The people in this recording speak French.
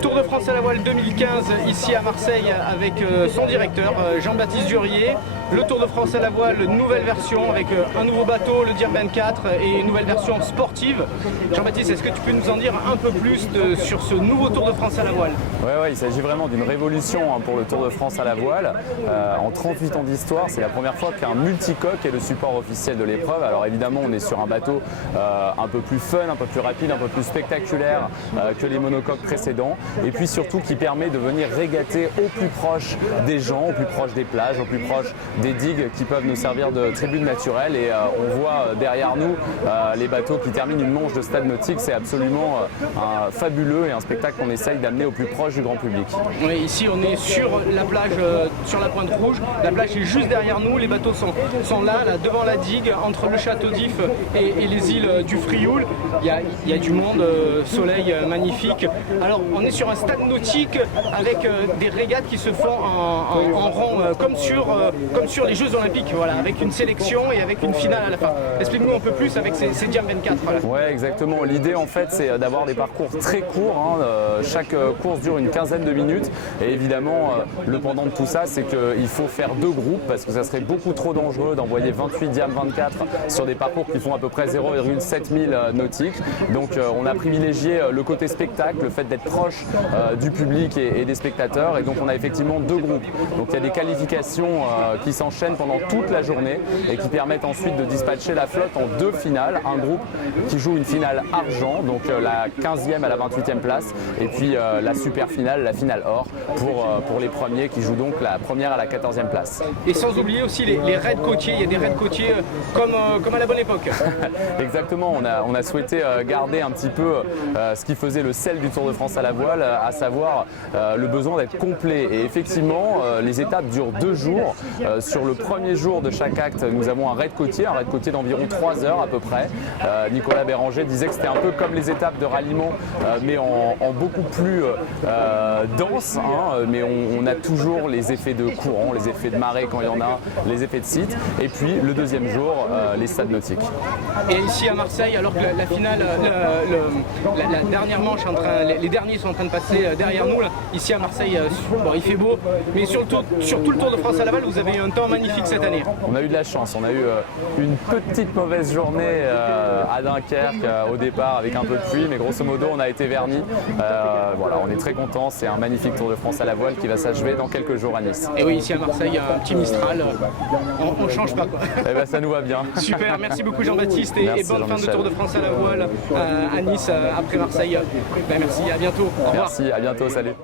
Tour de France à la voile 2015 ici à Marseille avec son directeur Jean-Baptiste Durier. Le Tour de France à la voile, nouvelle version avec un nouveau bateau, le Dir 24 et une nouvelle version sportive. Jean-Baptiste, est-ce que tu peux nous en dire un peu plus sur ce nouveau Tour de France à la voile? Ouais, il s'agit vraiment d'une révolution pour le Tour de France à la voile. En 38 ans d'histoire, c'est la première fois qu'un multicoque est le support officiel de l'épreuve. Alors évidemment, on est sur un bateau un peu plus fun, un peu plus rapide, un peu plus spectaculaire que les monocoques précédents. Et puis surtout qui permet de venir régater au plus proche des gens, au plus proche des plages, au plus proche des digues qui peuvent nous servir de tribune naturelle. Et on voit derrière nous les bateaux qui terminent une manche de stade nautique. C'est absolument fabuleux et un spectacle qu'on essaye d'amener au plus proche du grand public. Oui, ici on est sur la plage, sur la Pointe Rouge. La plage est juste derrière nous, les bateaux sont là devant la digue, entre le château d'If et les îles du Frioul. Il y a du monde, soleil magnifique. Alors on est sur un stade nautique avec des régates qui se font en rang comme sur les Jeux Olympiques, voilà, avec une sélection et avec une finale à la fin. Explique-nous un peu plus avec ces Dir 24. Voilà. Ouais, exactement. L'idée en fait c'est d'avoir des parcours très courts. Chaque course dure une quinzaine de minutes et évidemment le pendant de tout ça c'est qu'il faut faire deux groupes parce que ça serait beaucoup trop dangereux d'envoyer 28 Diam 24 sur des parcours qui font à peu près 0,7 000 nautiques. Donc on a privilégié le côté spectacle, le fait d'être proche du public et des spectateurs, et donc on a effectivement deux groupes. Donc il y a des qualifications qui s'enchaînent pendant toute la journée et qui permettent ensuite de dispatcher la flotte en deux finales. Un groupe qui joue une finale argent, donc la 15e à la 28e place, et puis la super finale, la finale or, pour les premiers qui jouent donc la première à la 14e place. Et sans oublier aussi les raids côtiers, il y a des raids côtiers comme à la bonne époque. Exactement, on a souhaité garder un petit peu ce qui faisait le sel du Tour de France à la voile, à savoir le besoin d'être complet. Et effectivement, les étapes durent 2 jours. Sur le premier jour de chaque acte, nous avons un raid côtier d'environ 3 heures à peu près. Nicolas Béranger disait que c'était un peu comme les étapes de ralliement, mais en beaucoup plus dense, mais on a toujours les effets de courant, les effets de marée quand il y en a, les effets de site. Et puis le deuxième jour, les stades nautiques. Et ici à Marseille, alors que la finale, la dernière manche, les derniers sont en train de passer derrière nous, là. Ici à Marseille, bon, il fait beau, mais sur tout le Tour de France à la voile, vous avez eu un temps magnifique cette année. On a eu de la chance, on a eu une petite mauvaise journée à Dunkerque au départ avec un peu de pluie, mais grosso modo on a été vernis. Voilà, on est très contents, c'est un magnifique Tour de France à la voile qui va s'achever dans quelques jours à Nice. Et oui, ici à Marseille, un petit Mistral, on change pas quoi. Eh ben, ça nous va bien. Super, merci beaucoup Jean-Baptiste et bonne fin de Tour de France à la voile à Nice après Marseille. Ben, merci, à bientôt. Au revoir. Merci, à bientôt, salut.